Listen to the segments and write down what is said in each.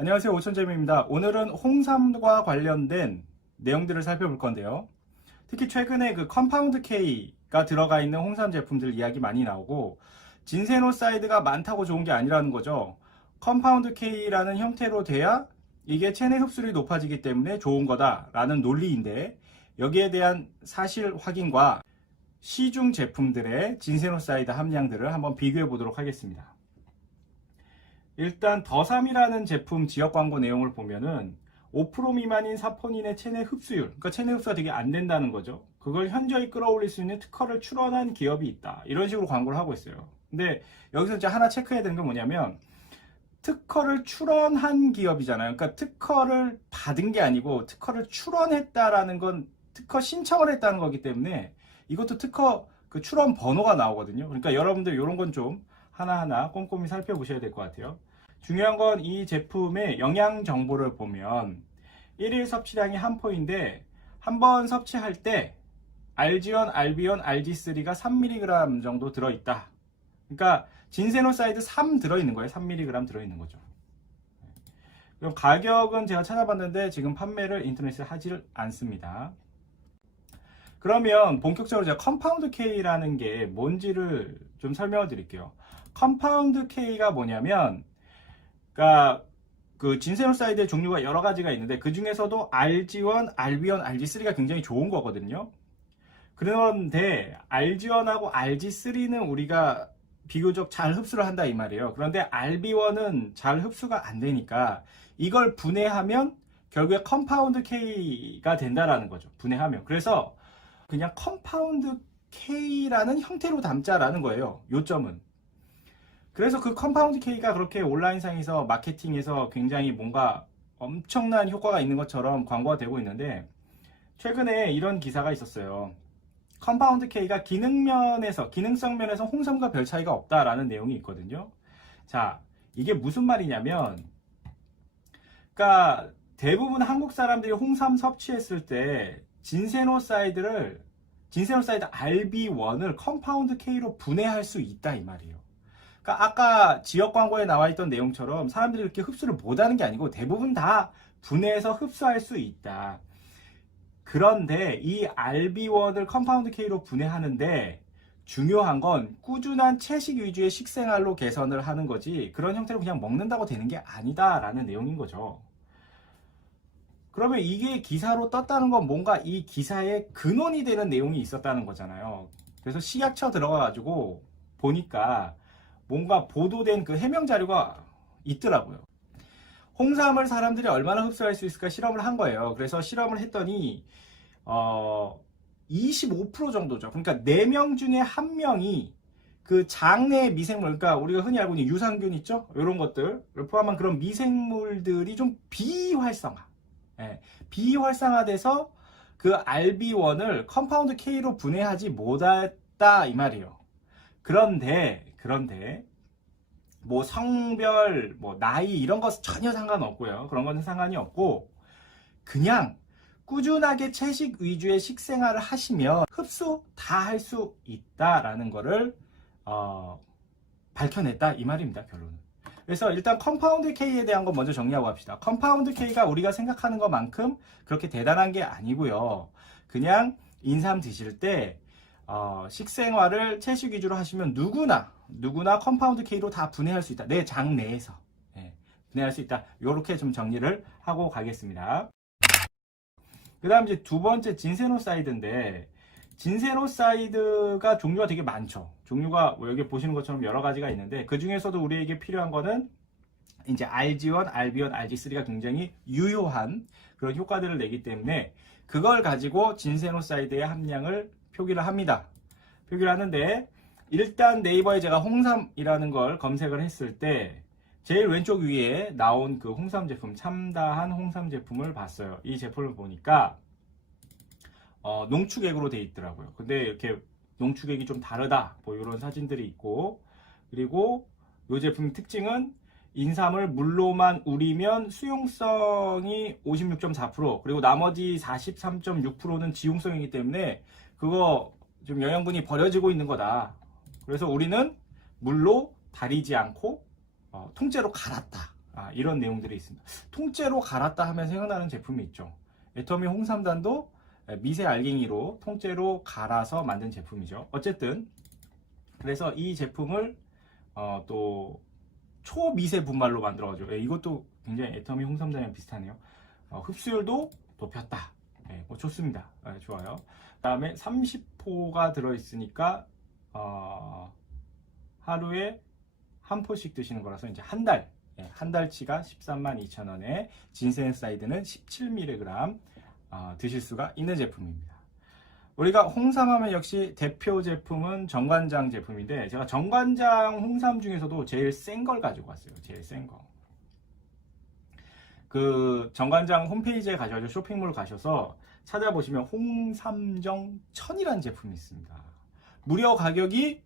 안녕하세요, 오천재미입니다. 오늘은 홍삼과 관련된 내용들을 살펴볼 건데요. 특히 최근에 그 컴파운드 K가 들어가 있는 홍삼 제품들 이야기 많이 나오고, 진세노사이드가 많다고 좋은 게 아니라는 거죠. 컴파운드 K라는 형태로 돼야 이게 체내 흡수율이 높아지기 때문에 좋은 거다라는 논리인데, 여기에 대한 사실 확인과 시중 제품들의 진세노사이드 함량들을 한번 비교해 보도록 하겠습니다. 일단 더삼이라는 제품 지역 광고 내용을 보면은 5% 미만인 사포닌의 체내 흡수율, 그러니까 체내 흡수가 되게 안 된다는 거죠. 그걸 현저히 끌어올릴 수 있는 특허를 출원한 기업이 있다, 이런 식으로 광고를 하고 있어요. 근데 여기서 이제 하나 체크해야 되는 건 뭐냐면, 특허를 출원한 기업이잖아요. 그러니까 특허를 받은 게 아니고 특허를 출원했다라는 건 특허 신청을 했다는 거기 때문에 이것도 특허 그 출원 번호가 나오거든요. 그러니까 여러분들 이런 건 좀 하나하나 꼼꼼히 살펴보셔야 될 것 같아요. 중요한 건 이 제품의 영양 정보를 보면 1일 섭취량이 한 포인데, 한 번 섭취할 때 알지온, 알비온, RG3가 3mg 정도 들어있다. 그러니까 진세노사이드 3 들어있는 거예요. 3mg 들어있는 거죠. 그럼 가격은 제가 찾아봤는데 지금 판매를 인터넷에 하질 않습니다. 그러면 본격적으로 제가 컴파운드 K라는 게 뭔지를 좀 설명을 드릴게요. 컴파운드 K가 뭐냐면, 그러니까 그 진세노사이드의 종류가 여러 가지가 있는데 그 중에서도 RG1, RB1, RG3가 굉장히 좋은 거거든요. 그런데 RG1하고 RG3는 우리가 비교적 잘 흡수를 한다 이 말이에요. 그런데 RB1은 잘 흡수가 안 되니까 이걸 분해하면 결국에 컴파운드 K가 된다라는 거죠. 분해하면. 그래서 그냥 컴파운드 K라는 형태로 담자라는 거예요. 요점은. 그래서 그 컴파운드 K가 그렇게 온라인상에서 마케팅에서 굉장히 뭔가 엄청난 효과가 있는 것처럼 광고가 되고 있는데, 최근에 이런 기사가 있었어요. 컴파운드 K가 기능성 면에서 홍삼과 별 차이가 없다라는 내용이 있거든요. 자, 이게 무슨 말이냐면, 그러니까 대부분 한국 사람들이 홍삼 섭취했을 때 진세노사이드 RB1을 컴파운드 K로 분해할 수 있다 이 말이에요. 그러니까 아까 지역 광고에 나와 있던 내용처럼 사람들이 이렇게 흡수를 못하는 게 아니고 대부분 다 분해해서 흡수할 수 있다. 그런데 이 RB1을 컴파운드 K로 분해하는데 중요한 건 꾸준한 채식 위주의 식생활로 개선을 하는 거지, 그런 형태로 그냥 먹는다고 되는 게 아니다라는 내용인 거죠. 그러면 이게 기사로 떴다는 건 뭔가 이 기사에 근원이 되는 내용이 있었다는 거잖아요. 그래서 식약처 들어가가지고 보니까 뭔가 보도된 그 해명 자료가 있더라고요. 홍삼을 사람들이 얼마나 흡수할 수 있을까 실험을 한 거예요. 그래서 실험을 했더니 25% 정도죠. 그러니까 4명 중에 1명이 그 장내 미생물, 그러니까 우리가 흔히 알고 있는 유산균 있죠? 이런 것들을 포함한 그런 미생물들이 좀 비활성화돼서 그 RB1을 컴파운드 K로 분해하지 못했다 이 말이에요. 그런데 뭐 성별, 뭐 나이 이런 거 전혀 상관없고요. 그런 거는 상관이 없고, 그냥 꾸준하게 채식 위주의 식생활을 하시면 흡수 다 할 수 있다라는 거를 밝혀냈다 이 말입니다, 결론은. 그래서 일단 컴파운드 K에 대한 거 먼저 정리하고 합시다. 컴파운드 K가 우리가 생각하는 것만큼 그렇게 대단한 게 아니고요. 그냥 인삼 드실 때 식생활을 채식 위주로 하시면 누구나 컴파운드 K로 다 분해할 수 있다. 내 장 내에서 분해할 수 있다. 이렇게 좀 정리를 하고 가겠습니다. 그 다음 이제 두 번째 진세노사이드인데, 진세노사이드가 종류가 되게 많죠. 종류가 뭐 여기 보시는 것처럼 여러 가지가 있는데, 그 중에서도 우리에게 필요한 거는 이제 RG1, RB1, RG3가 굉장히 유효한 그런 효과들을 내기 때문에 그걸 가지고 진세노사이드의 함량을 표기를 합니다. 표기를 하는데, 일단 네이버에 제가 홍삼이라는 걸 검색을 했을 때 제일 왼쪽 위에 나온 그 홍삼 제품, 참다한 홍삼 제품을 봤어요. 이 제품을 보니까 농축액으로 돼 있더라고요. 근데 이렇게 농축액이 좀 다르다, 뭐 이런 사진들이 있고, 그리고 이 제품의 특징은 인삼을 물로만 우리면 수용성이 56.4%, 그리고 나머지 43.6%는 지용성이기 때문에 그거 좀 영양분이 버려지고 있는 거다. 그래서 우리는 물로 달이지 않고 통째로 갈았다. 이런 내용들이 있습니다. 통째로 갈았다 하면 생각나는 제품이 있죠. 애터미 홍삼단도 미세 알갱이로 통째로 갈아서 만든 제품이죠. 어쨌든 그래서 이 제품을 또 초미세 분말로 만들어가지고 이것도 굉장히 애터미 홍삼단이랑 비슷하네요. 흡수율도 높였다. 뭐 좋습니다. 좋아요. 그 다음에 30포가 들어있으니까 하루에 한 포씩 드시는 거라서 이제 한 달치가 132,000원에 진센사이드는 17mg 드실 수가 있는 제품입니다. 우리가 홍삼하면 역시 대표 제품은 정관장 제품인데, 제가 정관장 홍삼 중에서도 제일 센 걸 가지고 왔어요. 제일 센 거. 그 정관장 홈페이지에 가셔서 쇼핑몰 가셔서 찾아보시면 홍삼정 1000이라는 제품이 있습니다. 무려 가격이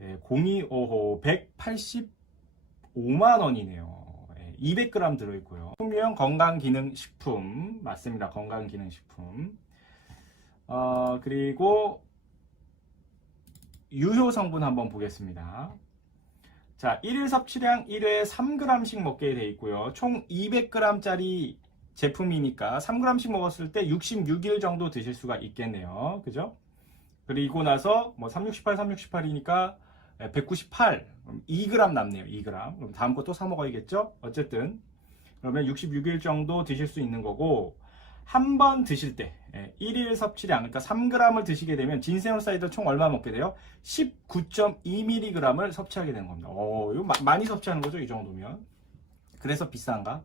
0255 185만 원이네요. 200g 들어있고요. 풍류형 건강기능식품 맞습니다. 건강기능식품. 그리고 유효 성분 한번 보겠습니다. 자, 1일 섭취량 1회에 3g씩 먹게 돼 있고요. 총 200g짜리 제품이니까 3g씩 먹었을 때 66일 정도 드실 수가 있겠네요. 그죠? 그리고 나서 뭐 368, 368이니까 198, 2g 남네요. 2g. 그럼 다음 거 또 사 먹어야겠죠? 어쨌든 그러면 66일 정도 드실 수 있는 거고, 한 번 드실 때 1일 섭취량, 그러니까 3g을 드시게 되면 진세노사이드 총 얼마 먹게 돼요? 19.2mg을 섭취하게 되는 겁니다. 이거 많이 섭취하는 거죠, 이 정도면. 그래서 비싼가?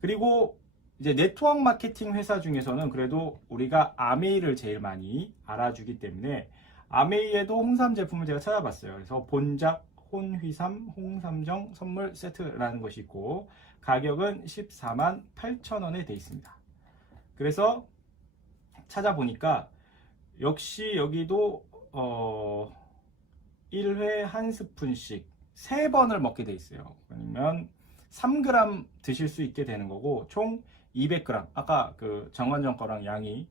그리고 이제 네트워크 마케팅 회사 중에서는 그래도 우리가 아메이를 제일 많이 알아주기 때문에 아메이에도 홍삼 제품을 제가 찾아봤어요. 그래서 본작 혼휘삼 홍삼정 선물 세트라는 것이 있고, 가격은 148,000원에 되어 있습니다. 그래서 찾아보니까 역시 여기도 1회 1스푼씩 3번을 먹게 돼 있어요. 그러면 3g 드실 수 있게 되는 거고, 총 200g. 아까 그 정관장 거랑 양이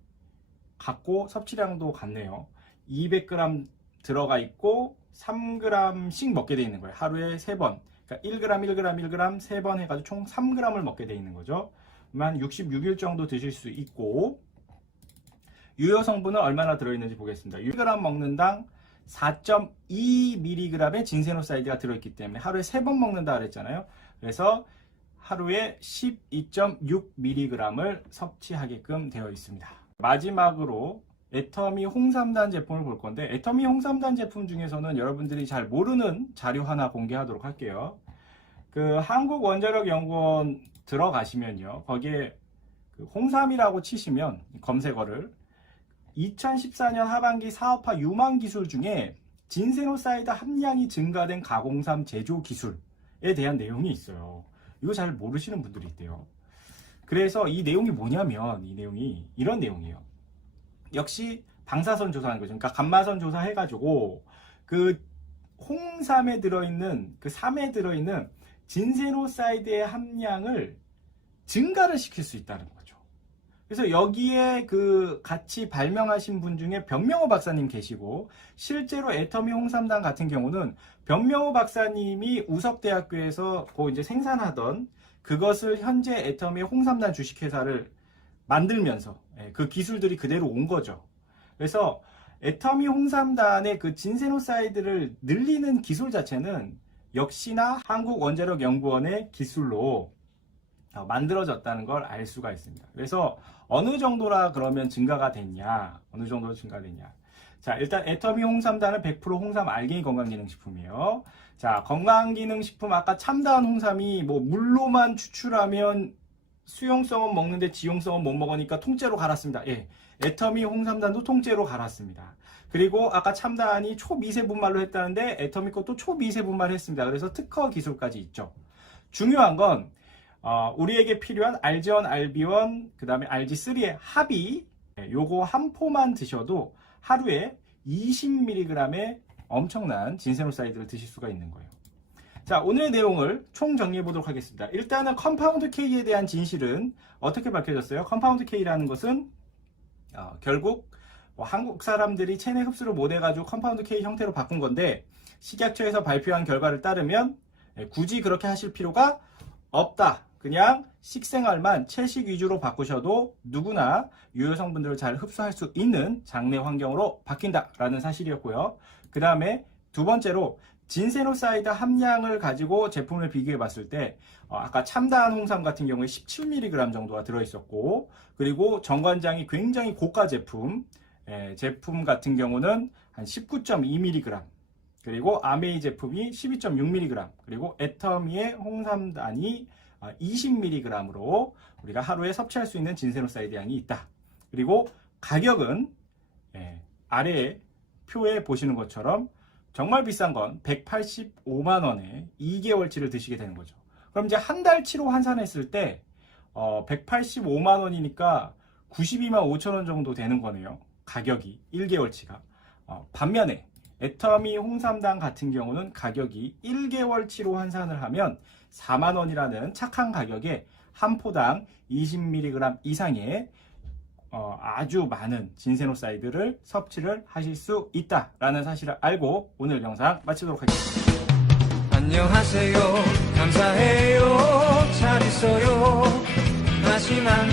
같고 섭취량도 같네요. 200g 들어가 있고 3g씩 먹게 돼 있는 거예요. 하루에 3번. 그러니까 1g, 1g, 1g 3번 해가지고 총 3g을 먹게 돼 있는 거죠. 만 66일 정도 드실 수 있고, 유효 성분은 얼마나 들어있는지 보겠습니다. 1g 먹는당 4.2mg의 진세노사이드가 들어있기 때문에 하루에 3번 먹는다 그랬잖아요. 그래서 하루에 12.6mg을 섭취하게끔 되어 있습니다. 마지막으로 애터미 홍삼단 제품을 볼 건데, 애터미 홍삼단 제품 중에서는 여러분들이 잘 모르는 자료 하나 공개하도록 할게요. 그 한국원자력연구원 들어가시면요, 거기에 그 홍삼이라고 치시면 검색어를 2014년 하반기 사업화 유망 기술 중에 진세노사이드 함량이 증가된 가공삼 제조 기술에 대한 내용이 있어요. 이거 잘 모르시는 분들이 있대요. 그래서 이 내용이 뭐냐면, 이 내용이 이런 내용이에요. 역시 방사선 조사하는 거죠. 그러니까 감마선 조사해가지고 그 홍삼에 들어있는, 그 삼에 들어있는 진세노사이드의 함량을 증가를 시킬 수 있다는 거죠. 그래서 여기에 그 같이 발명하신 분 중에 변명호 박사님 계시고, 실제로 애터미 홍삼단 같은 경우는 변명호 박사님이 우석대학교에서 이제 생산하던 그것을 현재 애터미 홍삼단 주식회사를 만들면서 그 기술들이 그대로 온 거죠. 그래서 애터미 홍삼단의 그 진세노사이드를 늘리는 기술 자체는 역시나 한국원자력연구원의 기술로 만들어졌다는 걸 알 수가 있습니다. 그래서 어느 정도라 그러면 증가가 됐냐, 어느 정도 증가됐냐. 자, 일단 애터미 홍삼단은 100% 홍삼 알갱이 건강기능식품이에요. 자, 건강기능식품, 아까 참다운 홍삼이 뭐 물로만 추출하면 수용성은 먹는데 지용성은 못 먹으니까 통째로 갈았습니다. 애터미 홍삼단도 통째로 갈았습니다. 그리고 아까 참다한이 초미세 분말로 했다는데 애터미 것도 초미세 분말 했습니다. 그래서 특허 기술까지 있죠. 중요한 건 우리에게 필요한 RG1, RB1, 그 다음에 RG3의 합이, 요거 한 포만 드셔도 하루에 20mg의 엄청난 진세노사이드를 드실 수가 있는 거예요. 자, 오늘의 내용을 총 정리해 보도록 하겠습니다. 일단은 컴파운드 K에 대한 진실은 어떻게 밝혀졌어요? 컴파운드 K라는 것은 결국 한국 사람들이 체내 흡수를 못 해가지고 컴파운드 K 형태로 바꾼 건데, 식약처에서 발표한 결과를 따르면 굳이 그렇게 하실 필요가 없다. 그냥 식생활만 채식 위주로 바꾸셔도 누구나 유효 성분들을 잘 흡수할 수 있는 장내 환경으로 바뀐다라는 사실이었고요. 그 다음에 두 번째로 진세노사이드 함량을 가지고 제품을 비교해 봤을 때 아까 참다한 홍삼 같은 경우에 17mg 정도가 들어있었고, 그리고 정관장이 굉장히 고가 제품 같은 경우는 한 19.2mg, 그리고 아메이 제품이 12.6mg, 그리고 애터미의 홍삼단이 20mg으로 우리가 하루에 섭취할 수 있는 진세노사이드 양이 있다. 그리고 가격은 아래에 표에 보시는 것처럼 정말 비싼 건 185만원에 2개월치를 드시게 되는 거죠. 그럼 이제 한 달치로 환산했을 때 185만원이니까 92만 5천원 정도 되는 거네요. 가격이 1개월치가. 반면에 애터미 홍삼당 같은 경우는 가격이 1개월치로 환산을 하면 4만원이라는 착한 가격에 한 포당 20mg 이상의 아주 많은 진세노사이드를 섭취를 하실 수 있다라는 사실을 알고 오늘 영상 마치도록 하겠습니다. 안녕하세요. 감사해요. 잘 있어요. 다시 만